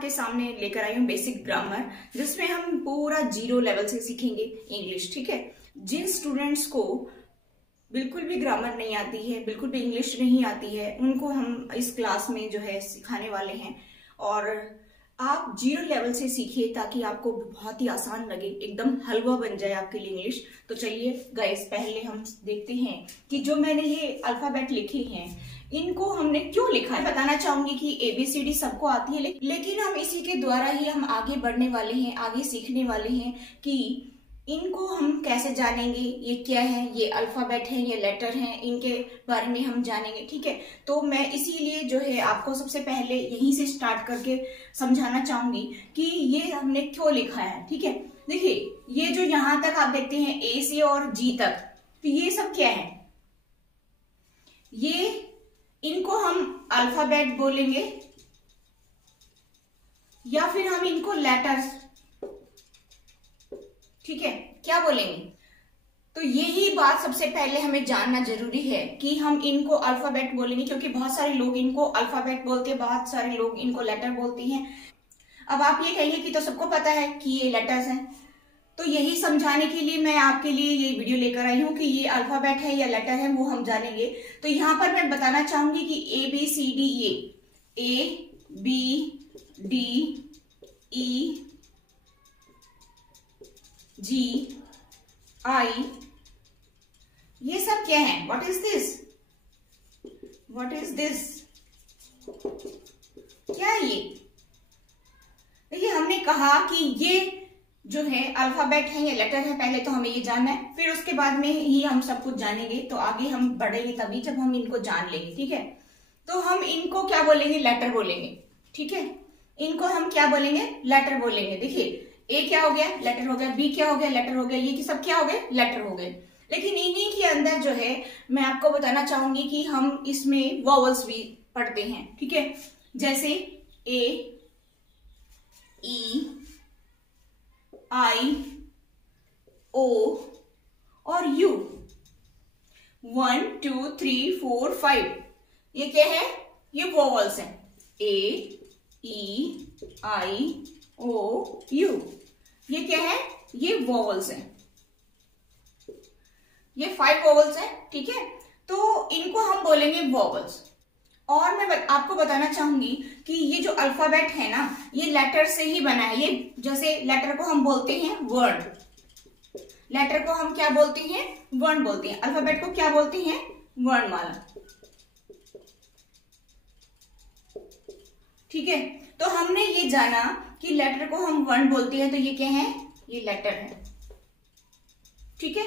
आपके सामने लेकर आई हूँ बेसिक ग्रामर, जिसमें हम पूरा 0 लेवल से सीखेंगे इंग्लिश। ठीक है, जिन स्टूडेंट्स को बिल्कुल भी ग्रामर नहीं आती है, बिल्कुल भी इंग्लिश नहीं आती है, उनको हम इस क्लास में जो है सिखाने वाले हैं। और आप 0 लेवल से सीखिए ताकि आपको बहुत ही आसान लगे, एकदम हलवा बन जाए आपके लिए इंग्लिश। तो चलिए गाइस, पहले हम देखते हैं कि जो मैंने ये अल्फाबेट लिखे हैं इनको हमने क्यों लिखा है। बताना चाहूंगी कि ABCD सबको आती है, लेकिन हम इसी के द्वारा ही हम आगे बढ़ने वाले हैं, आगे सीखने वाले हैं कि इनको हम कैसे जानेंगे, ये क्या है, ये अल्फाबेट है, ये लेटर हैं, इनके बारे में हम जानेंगे। ठीक है, तो मैं इसीलिए जो है आपको सबसे पहले यहीं से स्टार्ट करके समझाना चाहूंगी कि ये हमने क्यों लिखा है। ठीक है, देखिए ये जो यहाँ तक आप देखते हैं A से और G तक, तो ये सब क्या है, ये इनको हम अल्फाबेट बोलेंगे या फिर हम इनको लेटर्स, ठीक है, क्या बोलेंगे। तो यही बात सबसे पहले हमें जानना जरूरी है कि हम इनको अल्फाबेट बोलेंगे, क्योंकि बहुत सारे लोग इनको अल्फाबेट बोलते हैं, बहुत सारे लोग इनको लेटर बोलते हैं। अब आप ये कहिए कि तो सबको पता है कि ये लेटर्स हैं, तो यही समझाने के लिए मैं आपके लिए ये वीडियो लेकर आई हूं कि ये अल्फाबेट है या लेटर है, वो हम जानेंगे। तो यहां पर मैं बताना चाहूंगी कि ABCD, ये ABDEGI, ये सब क्या है, व्हाट इज दिस, क्या है ये। देखिए हमने कहा कि ये जो है अल्फाबेट है या लेटर है, पहले तो हमें ये जानना है, फिर उसके बाद में ही हम सब कुछ जानेंगे। तो आगे हम बढ़ेंगे तभी जब हम इनको जान लेंगे। ठीक है, तो हम इनको क्या बोलेंगे, लेटर बोलेंगे। ठीक है, इनको हम क्या बोलेंगे, लेटर बोलेंगे। देखिए A क्या हो गया, लेटर हो गया, B क्या हो गया, लेटर हो गया, ये सब क्या हो गए, लेटर हो गए। लेकिन इन्हीं के अंदर जो है मैं आपको बताना चाहूंगी कि हम इसमें वॉवल्स भी पढ़ते हैं। ठीक है, जैसे A, E, I, O और U, 1 2 3 4 5, ये क्या है, ये वोवल्स हैं। A, E, I, O, U, ये क्या है, ये वोवल्स हैं, ये 5 वोवल्स हैं। ठीक है, तो इनको हम बोलेंगे वोवल्स। और मैं आपको बताना चाहूंगी कि ये जो अल्फाबेट है ना, ये लेटर से ही बना है। ये जैसे लेटर को हम बोलते हैं वर्ड, लेटर को हम क्या बोलते हैं, वर्ण बोलते हैं। अल्फाबेट को क्या बोलते हैं, वर्णमाला। ठीक है, तो हमने ये जाना कि लेटर को हम वर्ण बोलते हैं, तो ये क्या है, ये लेटर है। ठीक है,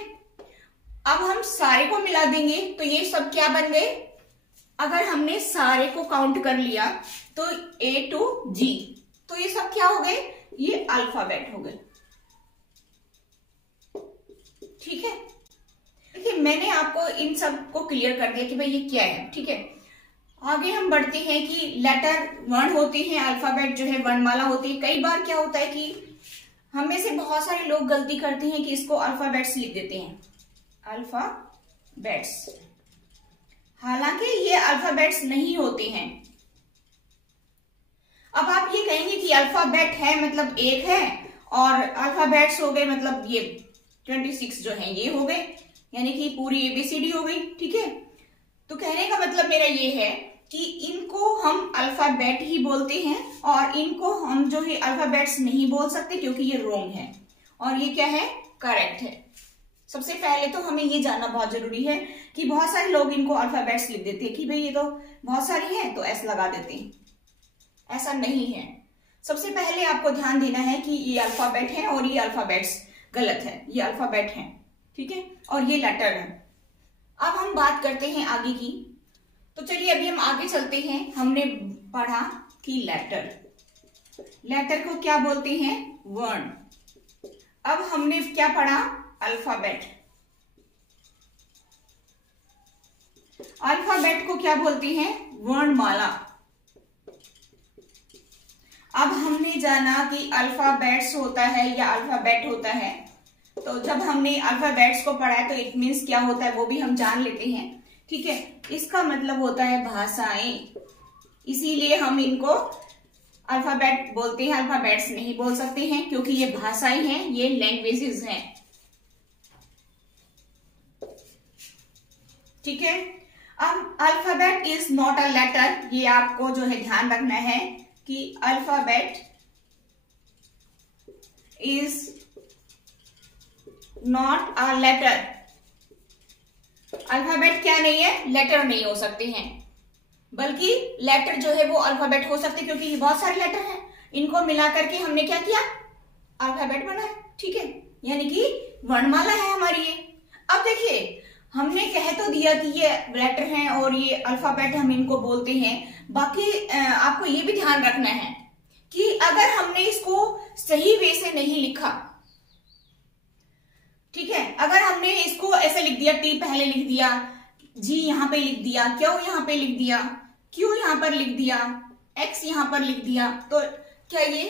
अब हम सारे को मिला देंगे तो ये सब क्या बन गए। अगर हमने सारे को काउंट कर लिया तो A to G, तो ये सब क्या हो गए, ये अल्फाबेट हो गए। ठीक है, देखिए मैंने आपको इन सब को क्लियर कर दिया कि भाई ये क्या है। ठीक है, आगे हम बढ़ते हैं कि लेटर वर्ण होते हैं, अल्फाबेट जो है वर्णमाला होती है। कई बार क्या होता है कि हम में से बहुत सारे लोग गलती करते हैं कि इसको अल्फाबेट्स लिख देते हैं, अल्फाबेट्स, हालांकि ये अल्फाबेट्स नहीं होते हैं। अब आप ये कहेंगे कि अल्फाबेट है मतलब एक है, और अल्फाबेट्स हो गए मतलब ये 26 जो है ये हो गए, यानी कि पूरी ABCD हो गई। ठीक है, तो कहने का मतलब मेरा ये है कि इनको हम अल्फाबेट ही बोलते हैं, और इनको हम जो है अल्फाबेट्स नहीं बोल सकते, क्योंकि ये रॉन्ग है और ये क्या है, करेक्ट है। सबसे पहले तो हमें ये जानना बहुत जरूरी है कि बहुत सारे लोग इनको अल्फाबेट्स लिख देते हैं कि भाई ये तो बहुत सारी है तो S लगा देते हैं, ऐसा नहीं है। सबसे पहले आपको ध्यान देना है कि ये अल्फाबेट है और ये अल्फाबेट्स गलत है, ये अल्फाबेट है। ठीक है, और ये लेटर है। अब हम बात करते हैं आगे की, तो चलिए अभी हम आगे चलते हैं। हमने पढ़ा कि लेटर को क्या बोलते हैं, वर्ण। अब हमने क्या पढ़ा, अल्फाबेट। अल्फाबेट को क्या बोलते हैं, वर्णमाला। अब हमने जाना कि अल्फाबेट्स होता है या अल्फाबेट होता है, तो जब हमने अल्फाबेट्स को पढ़ा है तो इट मीन्स क्या होता है वो भी हम जान लेते हैं। ठीक है, इसका मतलब होता है भाषाएं, इसीलिए हम इनको अल्फाबेट बोलते हैं, अल्फाबेट्स नहीं बोल सकते हैं क्योंकि ये भाषाएं हैं, ये लैंग्वेजेस हैं। ठीक है। अब alphabet is not a letter, ये आपको जो है ध्यान रखना है कि alphabet is not a letter. Alphabet क्या नहीं है, लेटर नहीं हो सकते हैं, बल्कि लेटर जो है वो अल्फाबेट हो सकते, क्योंकि ये बहुत सारे लेटर हैं, इनको मिलाकर के हमने क्या किया, अल्फाबेट बनाया। ठीक है, यानी कि वर्णमाला है हमारी ये। अब देखिए, हमने कह तो दिया कि ये लेटर हैं और ये अल्फाबेट हम इनको बोलते हैं, बाकी आपको ये भी ध्यान रखना है कि अगर हमने इसको सही वे से नहीं लिखा, ठीक है, अगर हमने इसको ऐसे लिख दिया, टी पहले लिख दिया, जी यहां पे लिख दिया, क्यू यहां पे लिख दिया, क्यू यहां पर लिख दिया, एक्स यहां पर लिख दिया, तो क्या ये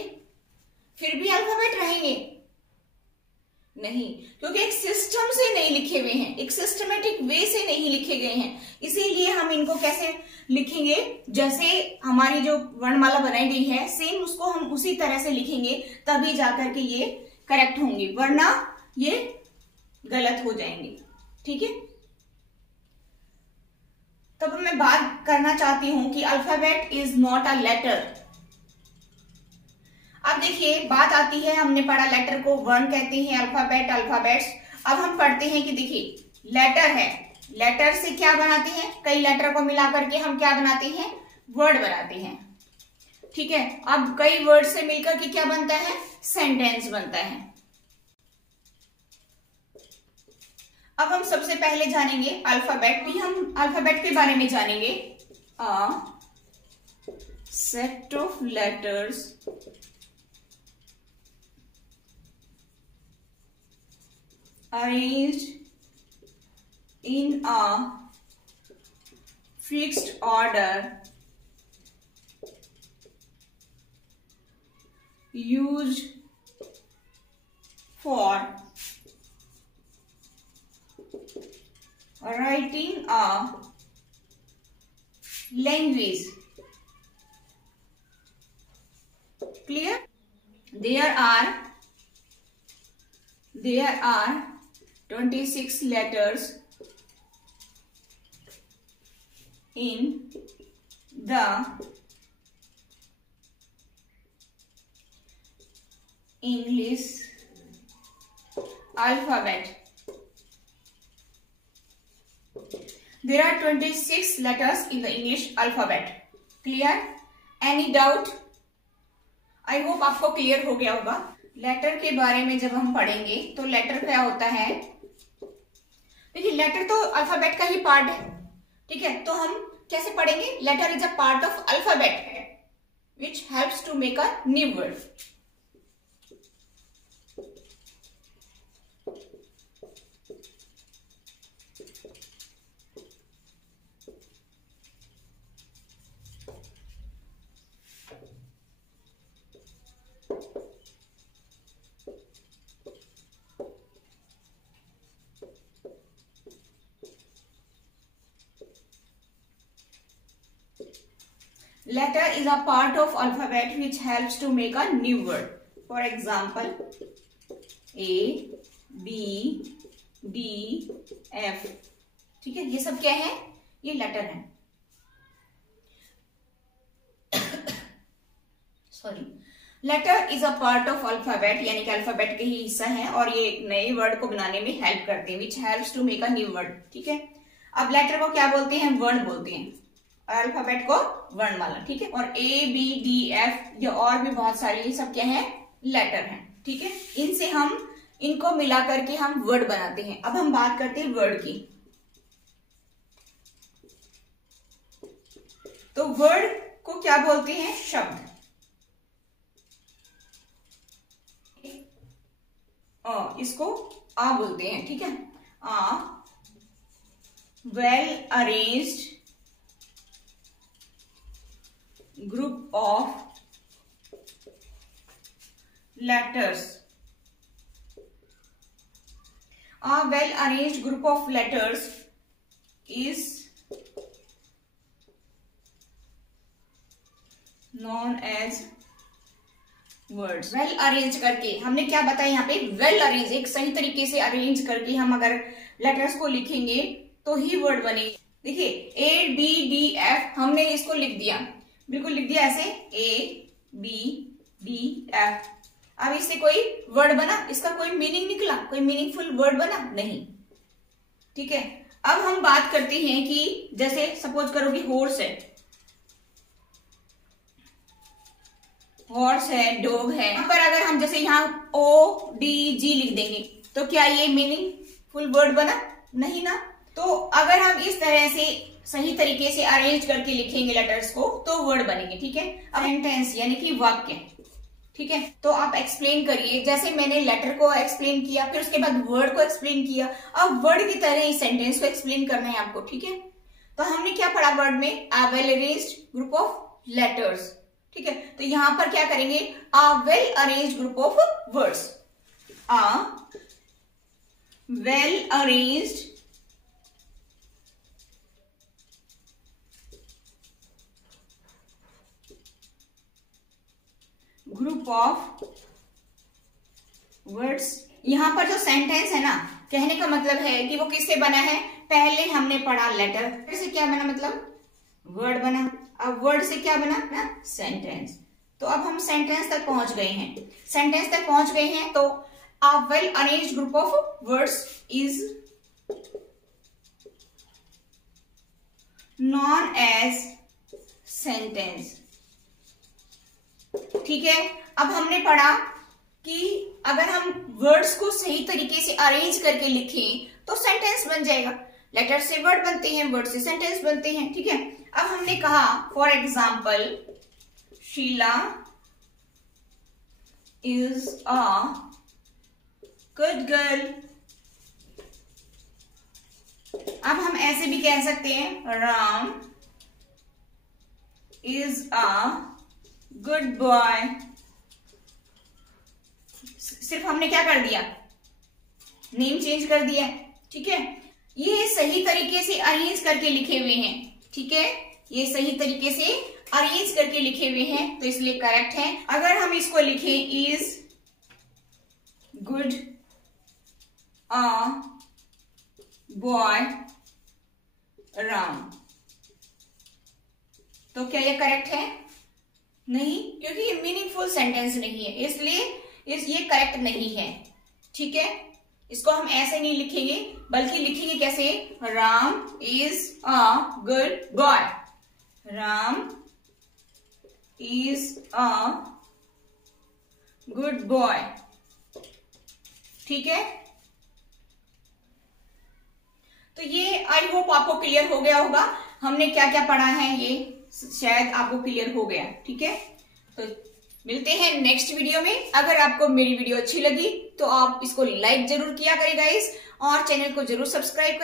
फिर भी अल्फाबेट रहेंगे? नहीं, क्योंकि एक सिस्टम से नहीं लिखे हुए हैं, एक सिस्टमेटिक वे से नहीं लिखे गए हैं, इसीलिए हम इनको कैसे लिखेंगे, जैसे हमारी जो वर्णमाला बनाई गई है सेम उसको हम उसी तरह से लिखेंगे, तभी जाकर के ये करेक्ट होंगे, वरना ये गलत हो जाएंगे। ठीक है, तब मैं बात करना चाहती हूं कि alphabet is not a letter. अब देखिए, बात आती है, हमने पढ़ा लेटर को वर्ण कहते हैं, अल्फाबेट अल्फाबेट्स। अब हम पढ़ते हैं कि देखिए, लेटर है, लेटर से क्या बनाते हैं, कई लेटर को मिलाकर के हम क्या बनाते हैं, वर्ड बनाते हैं। ठीक है, अब कई वर्ड से मिलकर के क्या बनता है, सेंटेंस बनता है। अब हम सबसे पहले जानेंगे अल्फाबेट, भी हम अल्फाबेट के बारे में जानेंगे। A set of letters arranged in a fixed order used for writing a language. Clear? There are 26 letters in the English alphabet. There are 26 letters in the English alphabet. Clear? Any doubt? I hope आपको clear हो गया होगा। Letter के बारे में जब हम पढ़ेंगे तो लेटर क्या होता है, देखिए लेटर तो अल्फाबेट का ही पार्ट है। ठीक है, तो हम कैसे पढ़ेंगे, letter is a part of alphabet which helps to make a new word. Letter is a part of alphabet which helps to make a new word. For example, A, B, D, F. ठीक है, ये सब क्या है, ये letter है। Sorry, letter is a part of alphabet, यानी कि अल्फाबेट के ही हिस्सा है और ये नए वर्ड को बनाने में हेल्प करते हैं, which helps to make a new word. ठीक है, अब लेटर को क्या बोलते हैं, वर्ण बोलते हैं, अल्फाबेट को वर्णमाला। ठीक है, और ए बी डी एफ ये और भी बहुत सारी, ये सब क्या है, लेटर हैं। ठीक है, इनसे हम इनको मिला करके हम वर्ड बनाते हैं। अब हम बात करते हैं वर्ड की। तो वर्ड को क्या बोलते हैं, शब्द। इसको आ बोलते हैं। ठीक है, a well arranged group of letters. A well arranged group of letters is known as words. Well arrange करके, हमने क्या बताया यहाँ पे, वेल अरेंज, एक सही तरीके से अरेंज करके हम अगर लेटर्स को लिखेंगे तो ही वर्ड बनेगी। देखिए ABDF हमने इसको लिख दिया, बिल्कुल लिख दिया ऐसे ABDF। अब इससे कोई वर्ड बना, इसका कोई मीनिंग निकला, कोई मीनिंगफुल वर्ड बना नहीं। ठीक है, अब हम बात करते हैं कि जैसे सपोज करो कि हॉर्स है, हॉर्स है, डॉग है, यहाँ पर अगर हम जैसे यहाँ ODG लिख देंगे तो क्या ये मीनिंगफुल वर्ड बना? नहीं ना। तो अगर हम इस तरह से सही तरीके से अरेंज करके लिखेंगे लेटर्स को तो वर्ड बनेंगे। ठीक है, अब सेंटेंस यानी कि वाक्य। ठीक है, तो आप एक्सप्लेन करिए, जैसे मैंने लेटर को एक्सप्लेन किया, फिर उसके बाद वर्ड को एक्सप्लेन किया, अब वर्ड की तरह ही सेंटेंस को एक्सप्लेन करना है आपको। ठीक है, तो हमने क्या पढ़ा वर्ड में? अ well arranged group of letters. ठीक है, तो यहां पर क्या करेंगे? अ well arranged group of words. A well arranged group of words. यहां पर जो सेंटेंस है ना, कहने का मतलब है कि वो किससे बना है? पहले हमने पढ़ा लेटर से क्या बना, मतलब वर्ड बना। अब वर्ड से क्या बना ना? सेंटेंस। तो अब हम सेंटेंस तक पहुंच गए हैं। सेंटेंस तक पहुंच गए हैं तो a well arranged group of words is known as sentence. ठीक है, अब हमने पढ़ा कि अगर हम वर्ड्स को सही तरीके से अरेंज करके लिखें तो सेंटेंस बन जाएगा। लेटर से वर्ड बनते हैं, वर्ड से सेंटेंस बनते हैं। ठीक है, अब हमने कहा for example Sheela is a good girl. अब हम ऐसे भी कह सकते हैं Ram is a good boy. सिर्फ हमने क्या कर दिया? नेम चेंज कर दिया। ठीक है, ये सही तरीके से अरेंज करके लिखे हुए हैं। ठीक है, ये सही तरीके से अरेंज करके लिखे हुए हैं तो इसलिए करेक्ट है। अगर हम इसको लिखें is good a boy Ram, तो क्या ये करेक्ट है? नहीं, क्योंकि ये मीनिंगफुल सेंटेंस नहीं है, इसलिए ये करेक्ट नहीं है। ठीक है, इसको हम ऐसे नहीं लिखेंगे, बल्कि लिखेंगे कैसे? Ram is a good boy. Ram is a good boy. ठीक है, तो ये आई होप आपको क्लियर हो गया होगा। हमने क्या क्या पढ़ा है ये शायद आपको क्लियर हो गया। ठीक है, तो मिलते हैं नेक्स्ट वीडियो में। अगर आपको मेरी वीडियो अच्छी लगी तो आप इसको लाइक जरूर किया करें गाइस, और चैनल को जरूर सब्सक्राइब करें।